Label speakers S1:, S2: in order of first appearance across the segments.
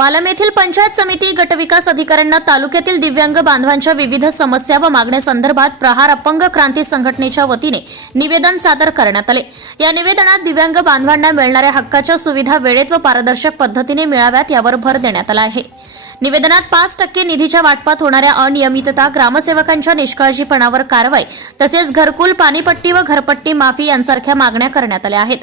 S1: पालम येथील पंचायत समिती गटविकास अधिकाऱ्यांना तालुक्यातील दिव्यांग बांधवांच्या विविध समस्या व मागण्यासंदर्भात प्रहार अपंग क्रांती संघटनेच्या वतीने निवेदन सादर करण्यात आले. या निवेदनात दिव्यांग बांधवांना मिळणाऱ्या हक्काच्या सुविधा वेळेत व पारदर्शक पद्धतीने मिळाव्यात यावर भर देण्यात आला आहे. निवेदनात पाच टक्के निधीच्या वाटपात होणाऱ्या अनियमितता ग्रामसेवकांच्या निष्काळजीपणावर कारवाई तसेच घरकुल पाणीपट्टी व घरपट्टी माफी यांसारख्या मागण्या करण्यात आल्या आहेत.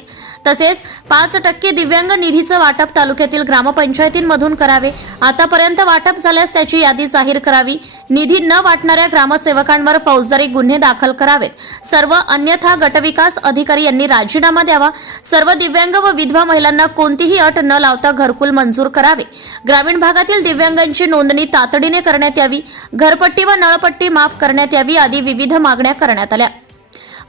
S1: तसेच पाच टक्के दिव्यांग निधीचं वाटप तालुक्यातील ग्रामपंचायतींमधून करावे. आतापर्यंत वाटप झाल्यास त्याची यादी जाहीर करावी. निधी न वाटणाऱ्या ग्रामसेवकांवर फौजदारी गुन्हे दाखल करावेत. सर्व अन्यथा गटविकास अधिकारी यांनी राजीनामा द्यावा. सर्व दिव्यांग व विधवा महिलांना कोणतीही अट न लावता घरकुल मंजूर करावे. ग्रामीण भागातील दिव्यांगांची नोंदणी तातडीने करण्यात यावी. घरपट्टी व नळपट्टी माफ करण्यात यावी आदी विविध मागण्या करण्यात आल्या.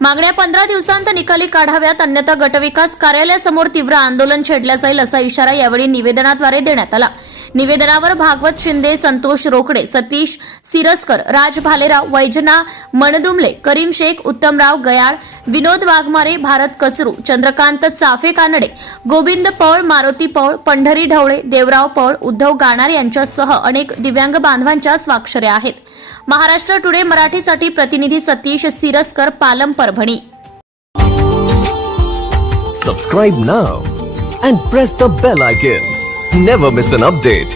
S1: मागण्या पंधरा दिवसांत निकाली काढाव्यात अन्यथा गटविकास कार्यालयासमोर तीव्र आंदोलन छेडल्या जाईल असा इशारा यावेळी निवेदनाद्वारे देण्यात आला. निवेदनावर भागवत शिंदे संतोष रोकडे सतीश सिरस्कर राज भालेराव वैजना मणदुमले करीम शेख उत्तमराव गयाळ विनोद वाघमारे भारत कचरू चंद्रकांत चाफे कानडे गोविंद पौळ मारुती पौळ पंढरी ढवळे देवराव पौळ उद्धव गाणार यांच्यासह अनेक दिव्यांग बांधवांच्या स्वाक्षऱ्या आहेत. महाराष्ट्र टुडे मराठीसाठी प्रतिनिधी Satish Sirsakar Palam Parbhani.
S2: Subscribe now and press the bell icon never miss an update